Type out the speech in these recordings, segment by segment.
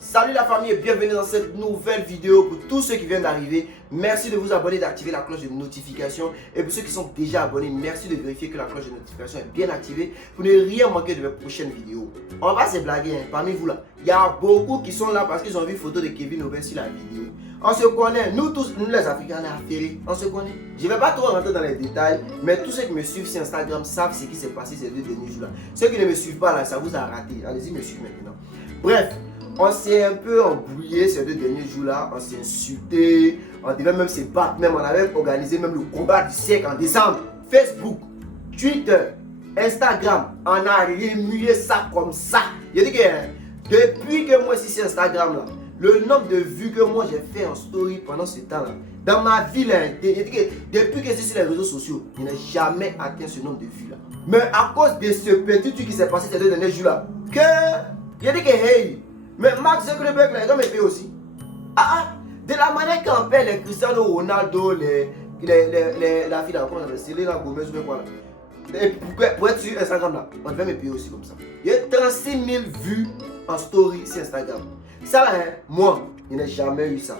Salut la famille et bienvenue dans cette nouvelle vidéo. Pour tous ceux qui viennent d'arriver, merci de vous abonner, d'activer la cloche de notification. Et pour ceux qui sont déjà abonnés, merci de vérifier que la cloche de notification est bien activée pour ne rien manquer de mes prochaines vidéos. On va se blaguer, hein. Parmi vous là, il y a beaucoup qui sont là parce qu'ils ont vu photo de Kevin Aubin sur la vidéo. On se connaît, nous tous, nous les Africains, on est affairés, on se connaît. Je ne vais pas trop rentrer dans les détails, mais tous ceux qui me suivent sur Instagram savent ce qui s'est passé ces 2 derniers jours là. Ceux qui ne me suivent pas là, ça vous a raté. Allez-y me suivre maintenant. Bref. On s'est un peu embrouillé ces 2 derniers jours-là, on s'est insulté, on devait même se battre, même on avait organisé même le combat du siècle en décembre. Facebook, Twitter, Instagram, on a remué ça comme ça. Je dis que depuis que moi, si c'est Instagram là, le nombre de vues que moi j'ai fait en story pendant ce temps-là, dans ma vie là, je dis que depuis que je suis sur les réseaux sociaux, je n'ai jamais atteint ce nombre de vues là. Mais à cause de ce petit truc qui s'est passé ces 2 derniers jours-là, que je dis que hey, mais Mark Zuckerberg, là, il doit me payer aussi. De la manière qu'on paie les Cristiano Ronaldo, la fille là, comment on appelle, Selena Gomez ou quoi là. Et pour être sur Instagram là, on devait me payer aussi comme ça. Il y a 36 000 vues en story sur Instagram. Ça là, hein, moi, je n'ai jamais eu ça.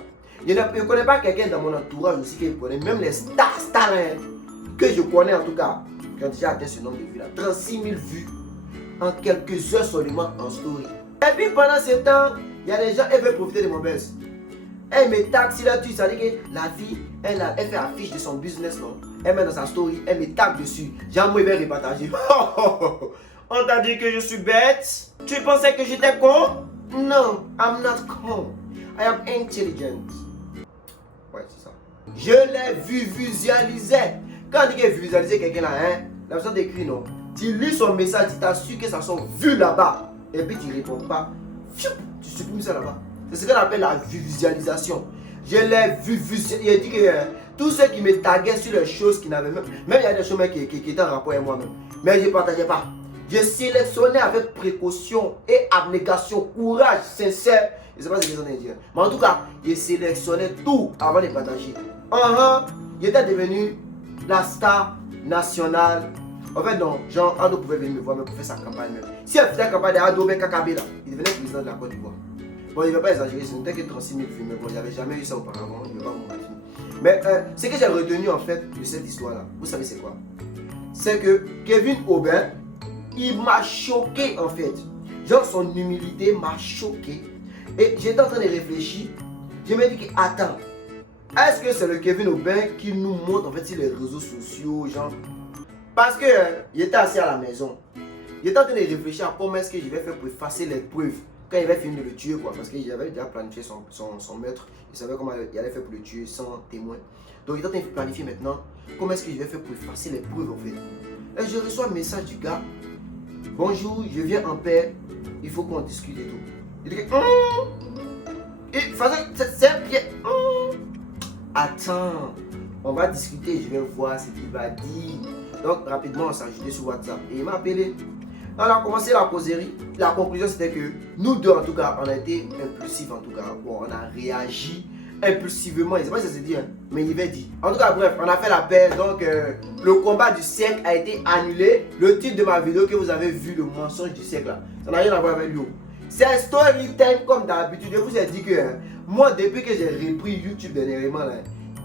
Je ne connais pas quelqu'un dans mon entourage aussi qui connaît, même les stars hein, que je connais en tout cas, qui ont déjà atteint ce nombre de vues là. 36 000 vues en quelques heures seulement en story. Et puis pendant ce temps, il y a des gens qui veulent profiter de mon buzz. Elle me tag sur la tweet, ça dit que la fille, elle fait affiche de son business, non? Elle met dans sa story, elle me tag dessus. Genre, moi, il va repartager. On t'a dit que je suis bête? Tu pensais que j'étais con? Non, I'm not con. I am intelligent. Ouais, c'est ça. Je l'ai vu visualiser. Quand on dit que visualiser quelqu'un là, hein, la personne d'écrit, non? Tu lis son message, tu t'assures que ça sont vues là-bas. Et puis tu ne réponds pas, tu supprimes ça là-bas. C'est ce qu'on appelle la visualisation. Je l'ai vu visualiser. Il dit que tous ceux qui me taguaient sur les choses qui n'avaient même il y a des choses qui étaient en rapport avec moi-même. Mais je ne partageais pas. Je sélectionnais avec précaution et abnégation, courage sincère. Je ne sais pas ce que c'est en indien. Mais en tout cas, je sélectionnais tout avant de partager. Il était devenu la star nationale. En fait, non, Jean Ado pouvait venir me voir, mais pour faire sa campagne même. Si elle faisait la campagne d'Ado Kakabé là, il devenait président de la Côte d'Ivoire. Bon, il ne va pas exagérer, ce n'était que 36 000 vues, mais bon, il n'avait jamais eu ça auparavant, il ne va pas vous mentir. Mais ce que j'ai retenu en fait de cette histoire-là, vous savez c'est quoi? C'est que Kevin Aubin, il m'a choqué en fait. Genre, son humilité m'a choqué. Et j'étais en train de réfléchir, je me dis que, attends, est-ce que c'est le Kevin Aubin qui nous montre en fait sur les réseaux sociaux, genre? Parce que il était assis à la maison. Il était en train de réfléchir à comment est-ce que je vais faire pour effacer les preuves quand il va finir de le tuer quoi. Parce qu'il avait déjà planifié son meurtre. Il savait comment il allait faire pour le tuer sans témoin. Donc il est en train de planifier maintenant comment est-ce que je vais faire pour effacer les preuves en fait. Et je reçois un message du gars. Bonjour, je viens en paix. Il faut qu'on discute et tout. Il dit c'est un pied. Attends, on va discuter, je vais voir ce qu'il va dire. Donc rapidement on s'est ajouté sur WhatsApp et il m'a appelé. On a commencé la causerie. La conclusion c'était que nous deux en tout cas on a été impulsifs en tout cas. Bon, on a réagi impulsivement. Je ne sais pas si ça se dit, hein, mais il va dire. En tout cas bref, on a fait la paix. Donc le combat du siècle a été annulé. Le titre de ma vidéo que vous avez vu, le mensonge du siècle là, ça n'a rien à voir avec lui. C'est un story time comme d'habitude. Je vous ai dit que moi depuis que j'ai repris YouTube dernièrement là,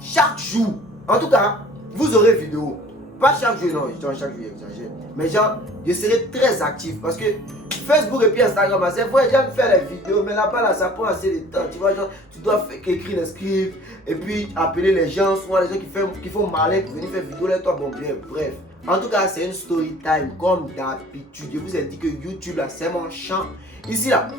chaque jour, en tout cas, vous aurez vidéo. Pas chaque jour, non, chaque jour, j'exagère. Mais genre, je serai très actif parce que Facebook et puis Instagram, c'est vrai, j'aime faire les vidéos, mais là-bas, là, ça prend assez de temps. Tu vois, genre, tu dois écrire les scripts et puis appeler les gens, souvent les gens qui font malin pour venir faire vidéo, là, toi, bon, bien, bref. En tout cas, c'est une story time comme d'habitude. Je vous ai dit que YouTube, là, c'est mon champ. Ici, là,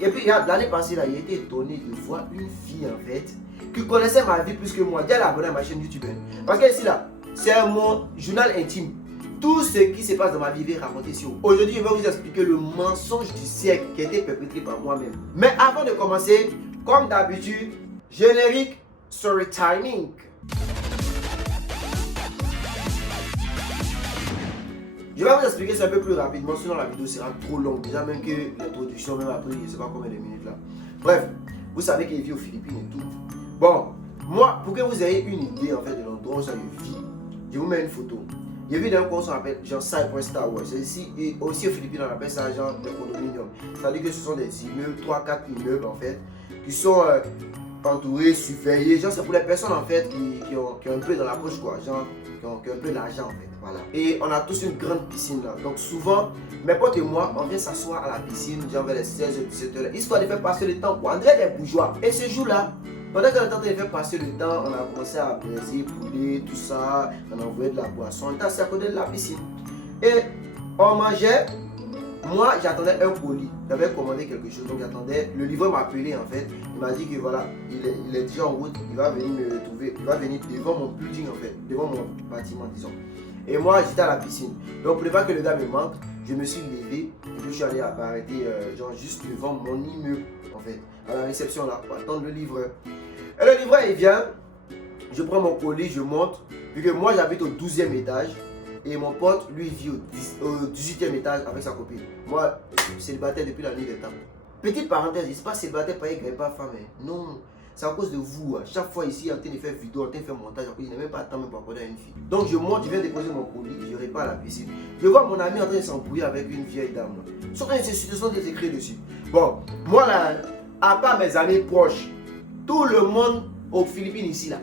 et puis l'année passée, là, j'ai été étonné de voir une fille, en fait, qui connaissait ma vie plus que moi. Elle a abonné à ma chaîne YouTube. Parce que ici, là, c'est mon journal intime. Tout ce qui se passe dans ma vie, je vais raconter ici. Aujourd'hui, je vais vous expliquer le mensonge du siècle qui a été perpétré par moi-même. Mais avant de commencer, comme d'habitude, générique story timing. Je vais vous expliquer ça un peu plus rapidement, sinon la vidéo sera trop longue. Déjà même que l'introduction, même après, je ne sais pas combien de minutes là. Bref, vous savez qu'il vit aux Philippines et tout. Bon, moi, pour que vous ayez une idée en fait de l'endroit où ça vit, je vous mets une photo. J'ai vu d'un cours qu'on appelle genre Cypress Tower. C'est ici, et aussi aux Philippines, on appelle ça genre des condominiums. C'est-à-dire que ce sont des immeubles, 3-4 immeubles en fait, qui sont entourés, surveillés. Genre, c'est pour les personnes en fait qui ont un peu dans la poche, quoi. Genre, qui ont un peu d'argent en fait. Voilà. Et on a tous une grande piscine là. Donc, souvent, mes potes et moi, on vient s'asseoir à la piscine, genre vers les 16h, 17h, histoire de faire passer le temps, quoi. On dirait des bourgeois. Et ce jour-là, pendant qu'on est en train de faire passer le temps, on a commencé à braiser, poulet, tout ça. On a envoyé de la boisson. On était assis à côté de la piscine. Et on mangeait. Moi, j'attendais un colis. J'avais commandé quelque chose, donc j'attendais. Le livreur m'a appelé en fait. Il m'a dit que voilà, il est déjà en route. Il va venir me trouver. Il va venir devant mon building en fait, devant mon bâtiment, disons. Et moi, j'étais à la piscine. Donc, pour ne pas que le gars me manque, je me suis levé et puis je suis allé m'arrêter genre juste devant mon immeuble en fait, à la réception là, pour attendre le livreur. Et le livreur il vient, je prends mon colis, je monte, vu que moi j'habite au 12e étage et mon pote lui vit au 18e étage avec sa copine. Moi, célibataire depuis la nuit des temps. Petite parenthèse, il ne se passe célibataire pas qu'il n'y pas femme. Non, c'est à cause de vous. Chaque fois ici, en train de faire vidéo, en train de faire montage, il n'y a même pas de temps pour accorder à une fille. Donc je monte, je viens déposer mon colis, je repars à la piscine. Je vois mon ami en train de s'embrouiller avec une vieille dame. Sont dans ces situations des écrits dessus. Bon, moi là, à part mes amis proches, tout le monde aux Philippines ici là,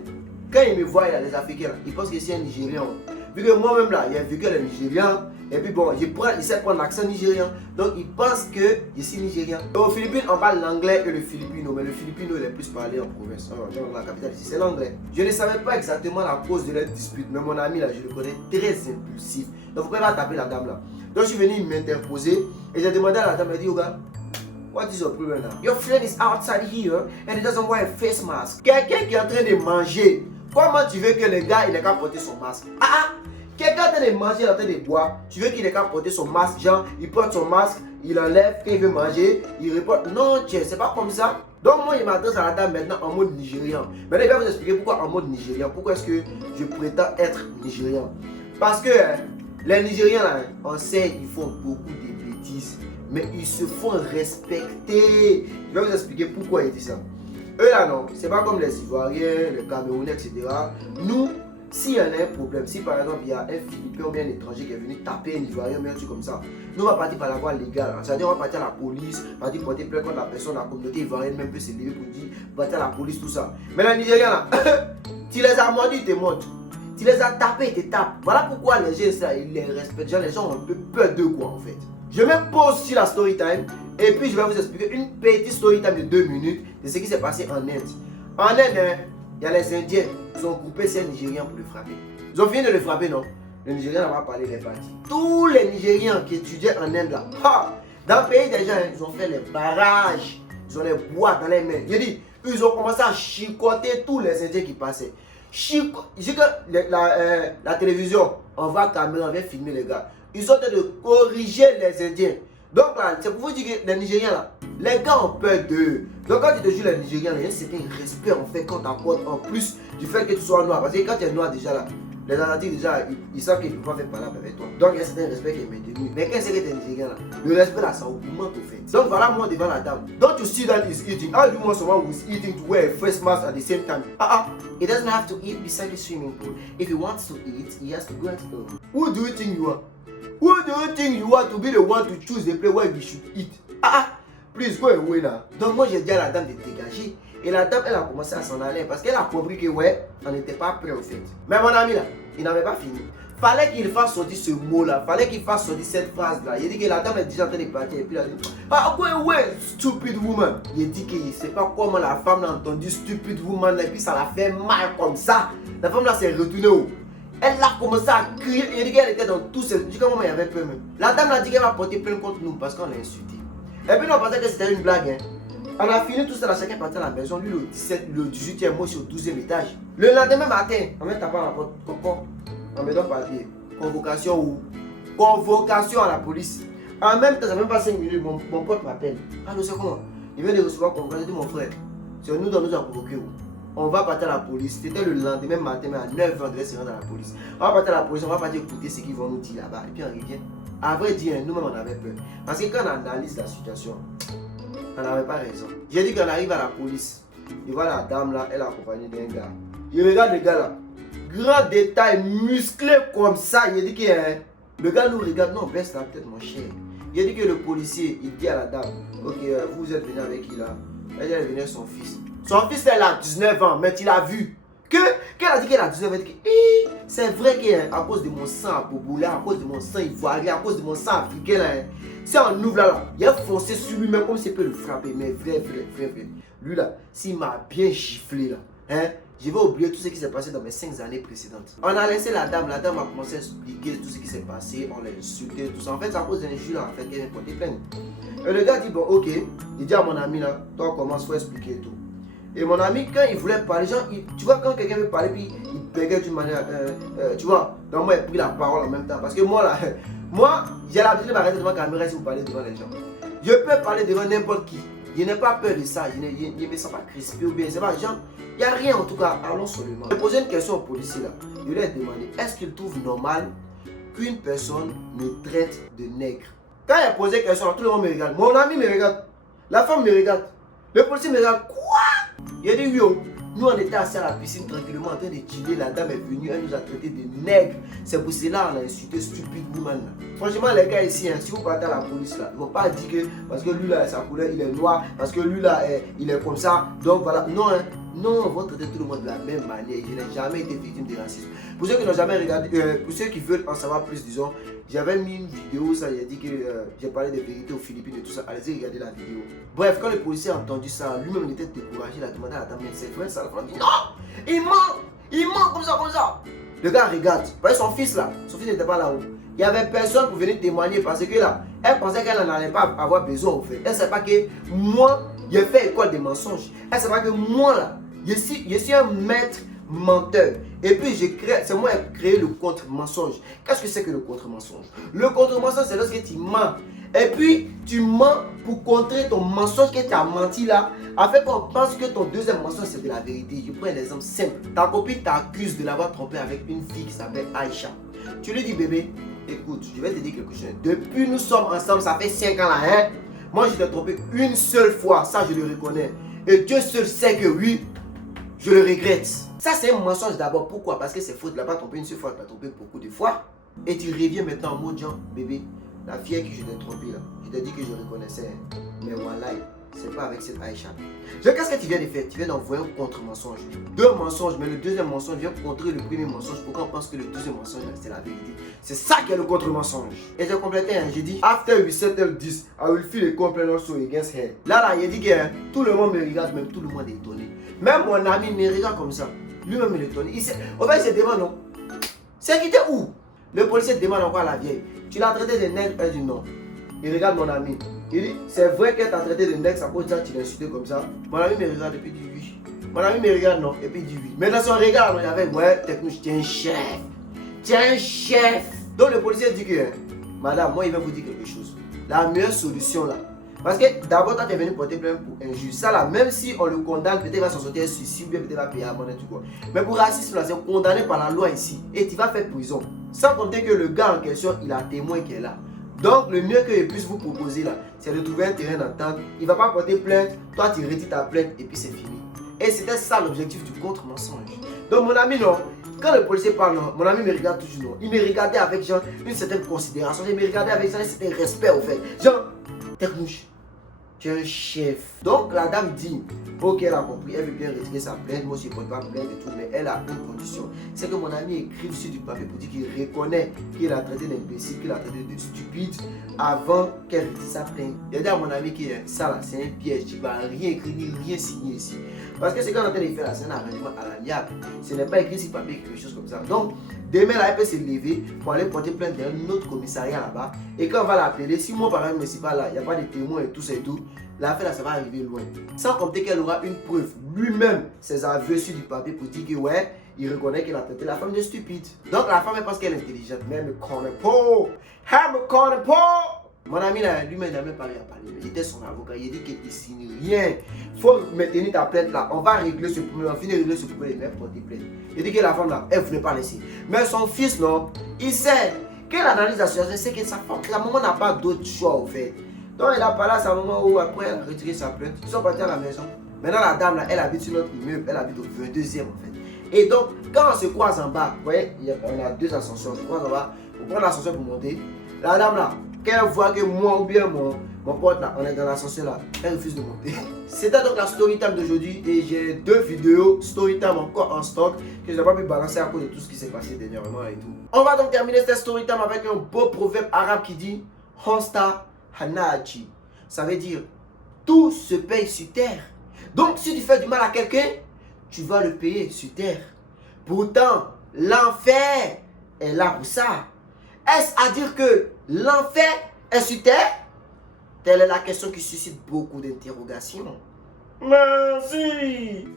quand ils me voient là, les Africains là, ils pensent que c'est un Nigérian. Vu que moi-même là, il y a vu que les Nigérians, et puis bon, il sait prendre l'accent nigérien, donc ils pensent que je suis Nigérien. Et aux Philippines, on parle l'anglais et le filipino, mais le filipino il est plus parlé en province. Dans la capitale ici, c'est l'anglais. Je ne savais pas exactement la cause de leur dispute, mais mon ami là, je le connais très impulsif. Donc vous pouvez pas taper la dame là. Donc je suis venu m'interposer et j'ai demandé à la dame, elle dit, Oga, what is your problem now? Your friend is outside here and he doesn't wear a face mask. Quelqu'un qui est en train de manger, comment tu veux que le gars il n'ait qu'à porter son masque? Quelqu'un est en train de manger, il est en train de boire, tu veux qu'il n'ait qu'à porter son masque, genre il porte son masque, il enlève, quand il veut manger, il reporte. Non, tiens, c'est pas comme ça. Donc moi, il m'adresse à la dame maintenant en mode nigérian. Maintenant, il va vous expliquer pourquoi en mode nigérian. Pourquoi est-ce que je prétends être nigérian? Parce que les Nigériens, là, on sait ils font beaucoup de bêtises, mais ils se font respecter. Je vais vous expliquer pourquoi il dit ça. Eux là, non, c'est pas comme les Ivoiriens, les Camerounais, etc. Nous, s'il y en a un problème, si par exemple il y a un Philippin ou bien un étranger qui est venu taper un Ivoirien, un truc comme ça, nous on va partir par la voie légale. C'est-à-dire on va partir à la police, partir porter plainte contre la personne, la communauté ivoirienne même peut se lever pour dire partir à la police, tout ça. Mais les Nigériens là, tu les as mordus, ils te mordent. Tu les as tapés, ils te tapent. Voilà pourquoi les gens ça, ils les respectent. Genre, les gens ont un peu peur d'eux quoi en fait. Je me pose sur la story time et puis je vais vous expliquer une petite story time de 2 minutes de ce qui s'est passé en Inde. En Inde, il y a les Indiens, ils ont coupé ces Nigériens pour le frapper. Ils ont fini de le frapper, non? Le Nigérien n'a pas parlé des partis. Tous les Nigériens qui étudiaient en Inde là, dans le pays des gens, ils ont fait les barrages, ils ont les bois dans les mains. Je dis, ils ont commencé à chicoter tous les Indiens qui passaient. Je dis que la télévision, on va caméra, on vient filmer les gars. Ils sont en train de corriger les Indiens. Donc là, c'est pour vous dire que les Nigériens là, les gars ont peur d'eux. Donc quand tu te joues les Nigériens, il y a un certain respect en fait quand tu apportes en plus du fait que tu sois noir. Parce que quand tu es noir déjà là, les Asiatiques déjà, ils savent qu'ils ne peuvent pas faire parler avec toi. Donc il y a un certain respect qui est maintenu. Mais quand c'est que tu es Nigérien là, le respect là, ça augmente au fait. Donc voilà moi devant la table. Don't you see that he's eating? How do you want someone who's eating to wear a face mask at the same time? He doesn't have to eat beside the swimming pool. If he wants to eat, he has to go and home. Who do you think you are? Who do you think you are to be the one to choose the place where we should eat? Please go away now. Donc moi j'ai dit à la dame de dégager. Et la dame elle a commencé à s'en aller parce qu'elle a compris que ouais, on n'était pas prêt au fait. Mais mon ami là, il n'avait pas fini. Fallait qu'il fasse sortir ce mot là, fallait qu'il fasse sortir cette phrase là. Il dit que la dame est déjà en train de partir et puis elle a dit ouais, stupid woman. Il dit que il sait pas comment la femme a entendu stupid woman là, et puis ça l'a fait mal comme ça. La femme là s'est retournée où? Elle a commencé à crier, il dit qu'elle était dans tous ses... Je dis comment il y avait peur même. La dame a dit qu'elle va porter plainte contre nous parce qu'on l'a insulté. Et puis nous on pensait que c'était une blague. Hein. On a fini tout ça, chacun est parti à la maison, lui le 18e, moi je suis au 12e étage. Le lendemain matin, on met tapant la porte, on met dans le papier, convocation à la police. En même temps, ça ne même pas 5 minutes, mon pote m'appelle. Allô, c'est comment? Il vient de recevoir convocation, je dis mon frère, c'est nous qui nous avons convoqué. On va partir à la police. C'était le lendemain matin, mais à 9h, on devait se rendre à la police. On va partir à la police, on va partir écouter ce qu'ils vont nous dire là-bas. Et puis on revient. À vrai dire, nous-mêmes on avait peur. Parce que quand on analyse la situation, on n'avait pas raison. J'ai dit qu'on arrive à la police. Je vois la dame là, elle est accompagnée d'un gars. Je regarde le gars là. grand détail, musclé comme ça. Il a dit que le gars nous regarde, non, baisse la tête, mon cher. Il a dit que le policier, il dit à la dame, ok, vous êtes venu avec qui là? Elle est venue avec son fils. Son fils, elle a 19 ans, mais il a vu. Qu'elle a dit qu'elle a 19 ans, elle dit que c'est vrai qu'à cause de mon sang boboulé, à cause de mon sang ivoirien, à cause de mon sang africain, là, si on ouvre là, il a foncé sur lui-même comme s'il peut le frapper. Mais vrai. Lui là, s'il m'a bien giflé là, hein, je vais oublier tout ce qui s'est passé dans mes 5 années précédentes. On a laissé la dame a commencé à expliquer tout ce qui s'est passé, on l'a insulté, tout ça. En fait, c'est à cause d'un juge là, en fait, qu'elle est portée plainte. Et le gars dit, bon, ok, il dit à mon ami là, toi commence, faut expliquer tout. Et mon ami, quand il voulait parler, genre, tu vois, quand quelqu'un veut parler, puis il bégait d'une manière, tu vois, donc moi, il a pris la parole en même temps. Parce que moi, là, moi, j'ai l'habitude de m'arrêter devant la caméra si vous parlez devant les gens. Je peux parler devant n'importe qui. Je n'ai pas peur de ça, je ne me sens pas crispé ou bien, c'est pas, genre, il n'y a rien en tout cas, allons seulement. Je posais une question au policier là. Je lui ai demandé, est-ce qu'il trouve normal qu'une personne me traite de nègre? Quand il a posé la question, tout le monde me regarde. Mon ami me regarde. La femme me regarde. Le policier me regarde. Quoi? Il a dit oui, oh. Nous on était assis à la piscine tranquillement en train de chiller. La dame est venue, elle nous a traité de nègres. C'est pour cela qu'on a insulté stupide woman. Franchement, les gars ici, hein, si vous partez à la police là, ils ne vont pas dire que parce que lui là, sa couleur il est noir, parce que lui là, il est comme ça. Donc voilà. Non, hein. Non, on va traiter tout le monde de la même manière. Je n'ai jamais été victime de racisme. Pour ceux qui n'ont jamais regardé, pour ceux qui veulent en savoir plus, disons, j'avais mis une vidéo, ça, il a dit que j'ai parlé des vérités aux Philippines et tout ça. Allez-y, regardez la vidéo. Bref, quand le policier a entendu ça, lui-même il était découragé, il a demandé à la dame, c'est vrai, ça, la femme dit non, il ment comme ça. Le gars regarde, vous voyez son fils là, son fils n'était pas là-haut. Il n'y avait personne pour venir témoigner parce que là, elle pensait qu'elle n'allait pas avoir besoin au fait. Elle ne sait pas que moi, j'ai fait école des mensonges. Elle ne sait pas que moi là, je suis un maître menteur. Et puis, c'est moi qui ai créé le contre-mensonge. Qu'est-ce que c'est que le contre-mensonge? Le contre-mensonge, c'est lorsque tu mens. Et puis, tu mens pour contrer ton mensonge que tu as menti là, afin qu'on pense que ton deuxième mensonge, c'est de la vérité. Je prends un exemple simple. Ta copine t'accuse de l'avoir trompé avec une fille qui s'appelle Aïcha. Tu lui dis, bébé, écoute, je vais te dire quelque chose. Depuis nous sommes ensemble, ça fait 5 ans là, hein. Moi, je t'ai trompé une seule fois, ça je le reconnais. Et Dieu seul sait que oui, je le regrette. Ça, c'est un mensonge d'abord. Pourquoi? Parce que c'est faux. Tu ne l'as pas trompé une seule fois, tu l'as trompé beaucoup de fois. Et tu reviens maintenant en mode genre, bébé, la fille qui je t'ai trompé là, je t'ai dit que je reconnaissais. Mais voilà, c'est pas avec cette Aïcha. Qu'est-ce que tu viens de faire? Tu viens d'envoyer un contre-mensonge. 2 mensonges, mais le deuxième mensonge vient contrer le premier mensonge. Pourquoi on pense que le deuxième mensonge, c'est la vérité? C'est ça qui est le contre-mensonge. Et j'ai complété, hein, j'ai dit, after we settle this, I will feel a complaint also against her. Là, il a dit que hein, tout le monde me regarde, même tout le monde est étonné. Même mon ami me regarde comme ça. Lui-même, il est étonné. En fait, il se demande, non. C'est qui était où? Le policier demande encore à la vieille. Tu l'as traité de nègre? Elle dit non. Il regarde mon ami. Il dit, c'est vrai qu'elle t'a traité de nègre, ça pose ça, tu l'as insulté comme ça. Mon ami me regarde et puis il dit oui. Mon ami me regarde non, et puis il dit oui. Mais dans son regard, il y avait, ouais, technique, tu es un chef. Tu es un chef. Donc le policier dit que, madame, moi, il va vous dire quelque chose. La meilleure solution là. Parce que d'abord, toi, tu es venu porter plainte pour injuste. Ça là, même si on le condamne, peut-être il va s'en sortir un suicide, ou bien peut-être il va payer à mon tout quoi. Mais pour racisme là, c'est condamné par la loi ici. Et tu vas faire prison. Sans compter que le gars en question, il a un témoin qui est là. Donc, le mieux que je puisse vous proposer là, c'est de trouver un terrain d'entente. Il ne va pas porter plainte, toi tu retires ta plainte et puis c'est fini. Et c'était ça l'objectif du contre-mensonge. Donc, mon ami, non, quand le policier parle, non, mon ami me regarde toujours, non. Il me regardait avec genre une certaine considération, il me regardait avec genre, un certain respect au fait. Genre, Teknouche, tu es un chef. Donc, la dame dit, ok, elle a compris, elle veut bien retirer sa plainte, moi aussi je ne peux pas plaindre et tout, mais elle a une condition. C'est que mon ami écrive sur du papier pour dire qu'il reconnaît qu'il a traité d'imbécile, qu'il a traité de stupide avant qu'elle retire sa plainte. Il a dit à mon ami que ça là, c'est un piège, tu ne vas rien écrire ni rien signer ici. Parce que c'est quand on est en train de faire là, c'est un arrangement à l'amiable. Ce n'est pas écrit sur papier quelque chose comme ça. Donc, demain là, elle peut se lever pour aller porter plainte d'un autre commissariat là-bas. Et quand on va l'appeler, si moi par exemple ne suis pas là, il n'y a pas de témoins et tout ça et tout, l'affaire là, ça va arriver loin. Sans compter qu'elle aura une preuve, lui-même, ses aveux sur du papier pour dire que ouais, il reconnaît qu'il a traité la femme de stupide. Donc la femme, elle pense qu'elle est intelligente, mais elle me connaît pas. Elle me connaît pas. Mon ami là, lui-même, il n'a même pas rien à parler. Il était son avocat, il a dit qu'il ne signe rien. Il faut maintenir ta plainte là. On va régler ce problème, on va finir de régler ce problème, il va porter plainte. Il dit que la femme là, elle ne voulait pas laisser. Mais son fils, non, il sait qu'elle analyse la situation, c'est que sa maman n'a pas d'autre choix au fait. Donc il a parlé à sa maman où après elle a retiré sa plainte. Ils sont partis à la maison. Maintenant la dame là, elle habite sur notre immeuble, elle habite au 22e en fait. Et donc, quand on se croise en bas, vous voyez, on a 2 ascenseurs, on se croise en bas, on prend l'ascenseur pour monter. La dame là, quand elle voit que moi ou bien mon pote là, on est dans l'ascenseur là, elle refuse de monter. C'était donc la story time d'aujourd'hui et j'ai 2 vidéos story time encore en stock que je n'ai pas pu balancer à cause de tout ce qui s'est passé dernièrement et tout. On va donc terminer cette story time avec un beau proverbe arabe qui dit Honsta Hanachi. Ça veut dire tout se paye sur terre. Donc si tu fais du mal à quelqu'un, tu vas le payer sur terre. Pourtant, l'enfer est là pour ça. Est-ce à dire que l'enfer est sur terre? Telle est la question qui suscite beaucoup d'interrogations. Merci.